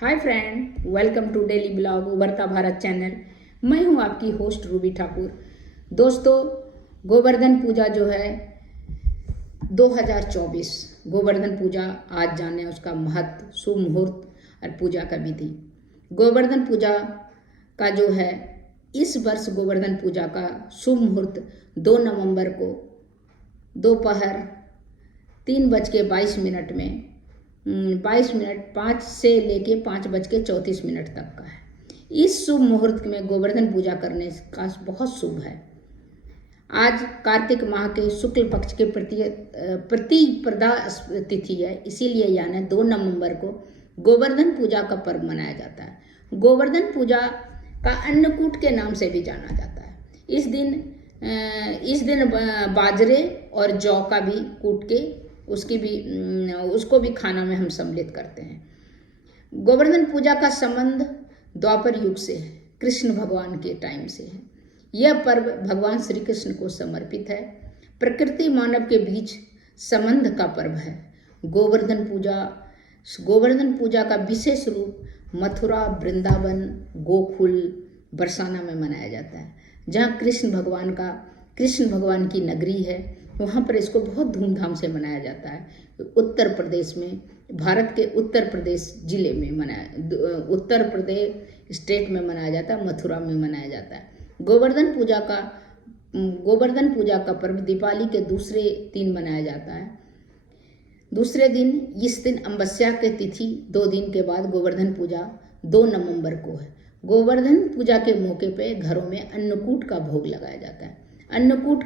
Hi friend, welcome to daily blog Ubharta Bharat channel. मैं हूं आपकी होस्ट रूबी ठाकुर। दोस्तों, गोवर्धन पूजा जो है 2024 गोवर्धन पूजा, आज जाने उसका महत्व, शुभ मुहूर्त और पूजा का विधि। गोवर्धन पूजा का जो है इस वर्ष गोवर्धन पूजा का शुभ मुहूर्त 2 नवंबर को दोपहर 3:22 में 5 से लेके 5:34 तक का है। इस शुभ मुहूर्त में गोवर्धन पूजा करने का बहुत शुभ है। आज कार्तिक माह के शुक्ल पक्ष के प्रतिपदा तिथि है, इसीलिए यानी 2 नवंबर को गोवर्धन पूजा का पर्व मनाया जाता है। गोवर्धन पूजा का अन्नकूट के नाम से भी जाना जाता है। इस दिन बाजरे और जौ का भी कूट के उसको भी खाना में हम सम्मिलित करते हैं। गोवर्धन पूजा का संबंध द्वापर युग से है, कृष्ण भगवान के टाइम से है। यह पर्व भगवान श्री कृष्ण को समर्पित है। प्रकृति मानव के बीच संबंध का पर्व है। गोवर्धन पूजा का विशेष रूप मथुरा, वृंदावन, गोकुल, बरसाना में मनाया जाता है, जहाँ कृष्ण भगवान की नगरी है। वहाँ पर इसको बहुत धूमधाम से मनाया जाता है। उत्तर प्रदेश में, भारत के उत्तर प्रदेश जिले में उत्तर प्रदेश स्टेट में मनाया जाता है, मथुरा में मनाया जाता है। गोवर्धन पूजा का पर्व दीपावली के दूसरे दिन मनाया जाता है। इस दिन अमावस्या के तिथि 2 दिन के बाद गोवर्धन पूजा 2 नवंबर को है। गोवर्धन पूजा के मौके पे घरों में अन्नकूट का भोग लगाया जाता है। अन्नकूट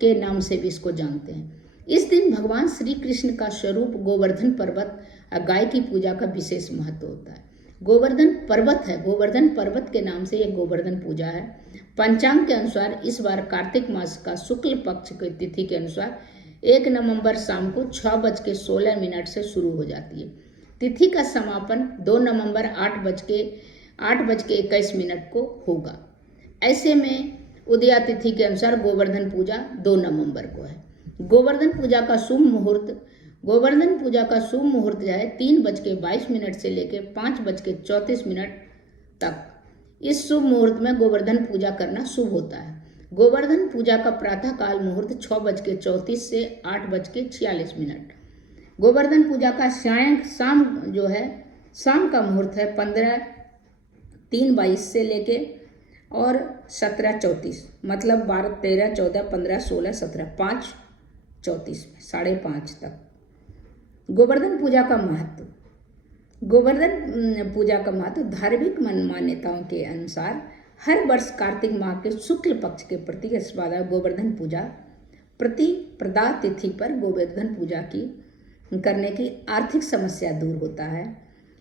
के नाम से भी इसको जानते हैं। इस दिन भगवान श्री कृष्ण का स्वरूप गोवर्धन पर्वत और गाय की पूजा का विशेष महत्व होता है। गोवर्धन पर्वत है, गोवर्धन पर्वत के नाम से यह गोवर्धन पूजा है। पंचांग के अनुसार इस बार कार्तिक मास का शुक्ल पक्ष की तिथि के अनुसार 1 नवंबर शाम को 6:16 से शुरू हो जाती है। तिथि का समापन 2 नवंबर 8:21 को होगा। ऐसे में उदया तिथि के अनुसार गोवर्धन पूजा 2 नवंबर को है। गोवर्धन पूजा का शुभ मुहूर्त जो है 3:22 से लेकर 5:34 तक। इस शुभ मुहूर्त में गोवर्धन पूजा करना शुभ होता है। गोवर्धन पूजा का प्रातः काल मुहूर्त 6:34 से 8:46। गोवर्धन पूजा का शाम का मुहूर्त है 3:22 से लेके और 17:34, मतलब 12, 13, 14, 15, 16, 17, 5:34 में 5:30 तक। गोवर्धन पूजा का महत्व धार्मिक मान्यताओं के अनुसार हर वर्ष कार्तिक माह के शुक्ल पक्ष के प्रतिपदा गोवर्धन पूजा प्रतिपदा तिथि पर गोवर्धन पूजा करने की आर्थिक समस्या दूर होता है।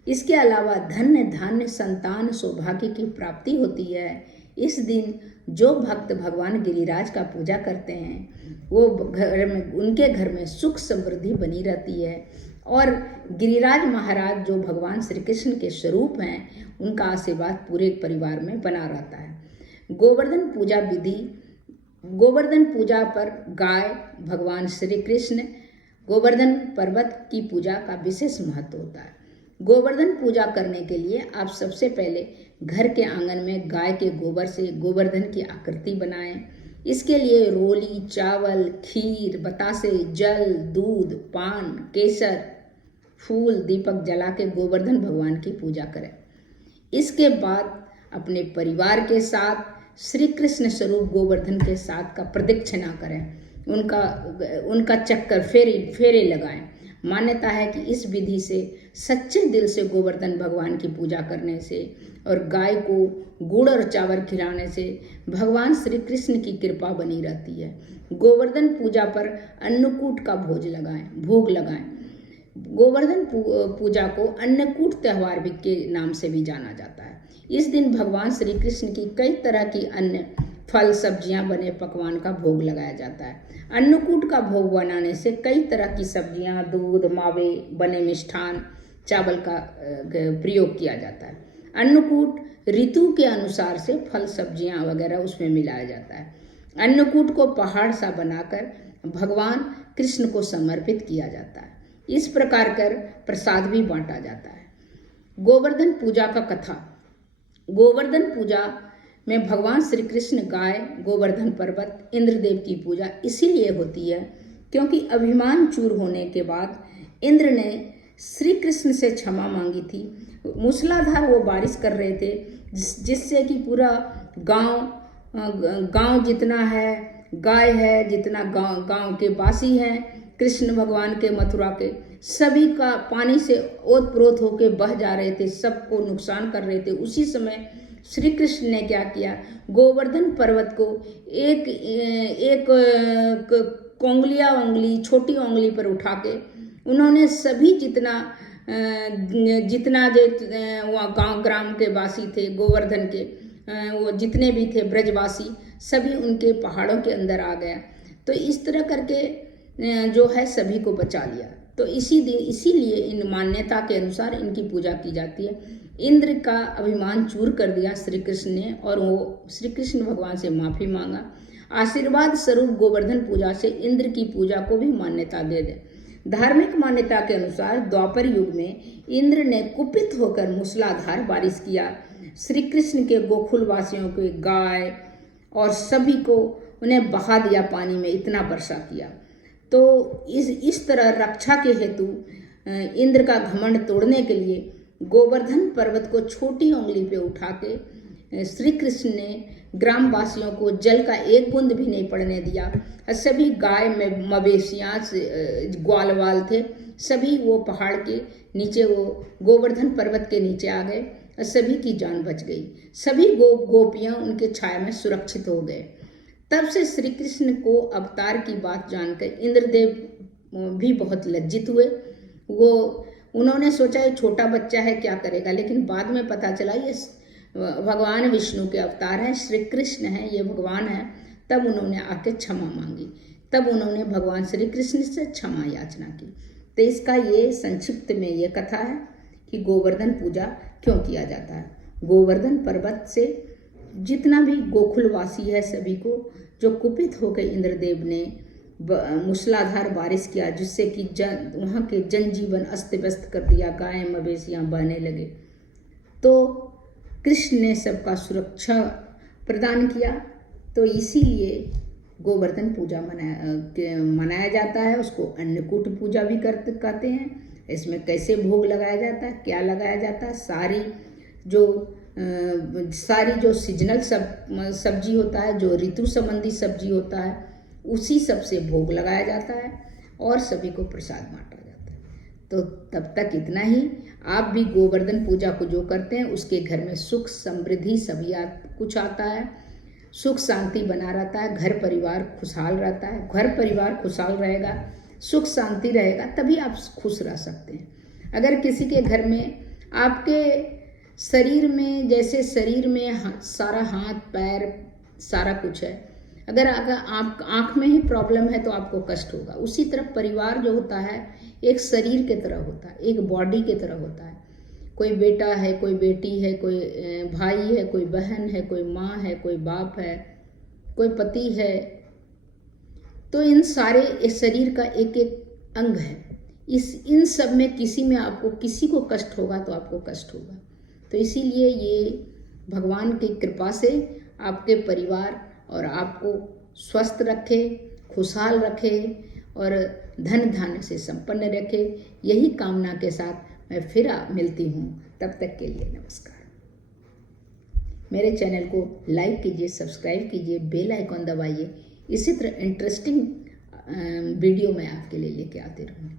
इसके अलावा धन्य धान्य संतान सौभाग्य की प्राप्ति होती है। इस दिन जो भक्त भगवान गिरिराज का पूजा करते हैं उनके घर में सुख समृद्धि बनी रहती है और गिरिराज महाराज जो भगवान श्री कृष्ण के स्वरूप हैं, उनका आशीर्वाद पूरे परिवार में बना रहता है। गोवर्धन पूजा पर गाय भगवान श्री कृष्ण गोवर्धन पर्वत की पूजा का विशेष महत्व होता है। गोवर्धन पूजा करने के लिए आप सबसे पहले घर के आंगन में गाय के गोबर से गोवर्धन की आकृति बनाएं। इसके लिए रोली, चावल, खीर, बतासे, जल, दूध, पान, केसर, फूल, दीपक जला के गोवर्धन भगवान की पूजा करें। इसके बाद अपने परिवार के साथ श्री कृष्ण स्वरूप गोवर्धन के साथ का प्रदक्षिणा करें, उनका चक्कर फेरे लगाएं। मान्यता है कि इस विधि से सच्चे दिल से गोवर्धन भगवान की पूजा करने से और गाय को गुड़ और चावल खिलाने से भगवान श्री कृष्ण की कृपा बनी रहती है। गोवर्धन पूजा पर अन्नकूट का भोग लगाएं। गोवर्धन पूजा को अन्नकूट त्यौहार के नाम से भी जाना जाता है। इस दिन भगवान श्री कृष्ण की कई तरह की अन्न, फल, सब्जियां बने पकवान का भोग लगाया जाता है। अन्नकूट का भोग बनाने से कई तरह की सब्जियां, दूध, मावे बने मिष्ठान, चावल का प्रयोग किया जाता है। अन्नकूट ऋतु के अनुसार से फल, सब्जियां वगैरह उसमें मिलाया जाता है। अन्नकूट को पहाड़ सा बनाकर भगवान कृष्ण को समर्पित किया जाता है। इस प्रकार कर प्रसाद भी बांटा जाता है। गोवर्धन पूजा का कथा। गोवर्धन पूजा में भगवान श्री कृष्ण गाय, गोवर्धन पर्वत, इंद्रदेव की पूजा इसीलिए होती है क्योंकि अभिमान चूर होने के बाद इंद्र ने श्री कृष्ण से क्षमा मांगी थी। मूसलाधार वो बारिश कर रहे थे जिससे कि पूरा गांव जितना है, गाय है, जितना गांव के वासी हैं, कृष्ण भगवान के, मथुरा के, सभी का पानी से ओत-प्रोत होके बह जा रहे थे, सबको नुकसान कर रहे थे। उसी समय श्री कृष्ण ने क्या किया, गोवर्धन पर्वत को एक कोंगलिया उंगली, छोटी उंगली पर उठा के उन्होंने सभी जितना जो वहाँ गाँव ग्राम के वासी थे, गोवर्धन के वो जितने भी थे ब्रजवासी, सभी उनके पहाड़ों के अंदर आ गया। तो इस तरह करके जो है सभी को बचा लिया। तो इसीलिए इन मान्यता के अनुसार इनकी पूजा की जाती है। इंद्र का अभिमान चूर कर दिया श्री कृष्ण ने और वो श्री कृष्ण भगवान से माफ़ी मांगा। आशीर्वाद स्वरूप गोवर्धन पूजा से इंद्र की पूजा को भी मान्यता दे दे। धार्मिक मान्यता के अनुसार द्वापर युग में इंद्र ने कुपित होकर मूसलाधार बारिश किया। श्री कृष्ण के गोकुल वासियों के, गाय और सभी को उन्हें बहा दिया पानी में, इतना वर्षा किया। तो इस तरह रक्षा के हेतु इंद्र का घमंड तोड़ने के लिए गोवर्धन पर्वत को छोटी उंगली पे उठा के श्री कृष्ण ने ग्रामवासियों को जल का एक बूंद भी नहीं पड़ने दिया। सभी गाय में मवेशियाँ, ग्वाल थे, सभी वो पहाड़ के नीचे, वो गोवर्धन पर्वत के नीचे आ गए और सभी की जान बच गई। सभी गोपियाँ उनके छाया में सुरक्षित हो गए। तब से श्री कृष्ण को अवतार की बात जानकर इंद्रदेव भी बहुत लज्जित हुए। उन्होंने सोचा ये छोटा बच्चा है, क्या करेगा, लेकिन बाद में पता चला ये भगवान विष्णु के अवतार हैं, श्री कृष्ण हैं, ये भगवान हैं। तब उन्होंने आके क्षमा मांगी, तब उन्होंने भगवान श्री कृष्ण से क्षमा याचना की। तो इसका ये संक्षिप्त में ये कथा है कि गोवर्धन पूजा क्यों किया जाता है। गोवर्धन पर्वत से जितना भी गोकुलवासी है सभी को, जो कुपित होकर इंद्रदेव ने मूसलाधार बारिश किया जिससे कि वहाँ के जनजीवन अस्त व्यस्त कर दिया, गाय मवेशियाँ बहने लगे, तो कृष्ण ने सबका सुरक्षा प्रदान किया। तो इसीलिए गोवर्धन पूजा मनाया जाता है। उसको अन्नकूट पूजा भी कहते हैं। इसमें कैसे भोग लगाया जाता है, क्या लगाया जाता है, सारी जो सीजनल सब्जी होता है, जो ऋतु संबंधी सब्जी होता है, उसी सब से भोग लगाया जाता है और सभी को प्रसाद बांटा जाता है। तो तब तक इतना ही। आप भी गोवर्धन पूजा को जो करते हैं उसके घर में सुख समृद्धि सभी कुछ आता है, सुख शांति बना रहता है, घर परिवार खुशहाल रहता है। घर परिवार खुशहाल रहेगा, सुख शांति रहेगा, तभी आप खुश रह सकते हैं। अगर किसी के घर में आपके शरीर में, जैसे शरीर में सारा हाथ पैर सारा कुछ है, अगर आप आँख में ही प्रॉब्लम है तो आपको कष्ट होगा। उसी तरह परिवार जो होता है एक शरीर के तरह होता है, एक बॉडी के तरह होता है। कोई बेटा है, कोई बेटी है, कोई भाई है, कोई बहन है, कोई माँ है, कोई बाप है, कोई पति है। तो इन सारे इस शरीर का एक एक अंग है। इन सब में किसी को कष्ट होगा तो आपको कष्ट होगा। तो इसीलिए ये भगवान की कृपा से आपके परिवार और आपको स्वस्थ रखे, खुशहाल रखे और धन धान्य से संपन्न रखे। यही कामना के साथ मैं फिर मिलती हूँ। तब तक के लिए नमस्कार। मेरे चैनल को लाइक कीजिए, सब्सक्राइब कीजिए, बेल आइकॉन दबाइए। इसी तरह इंटरेस्टिंग वीडियो मैं आपके लिए लेके आती रहूँगी।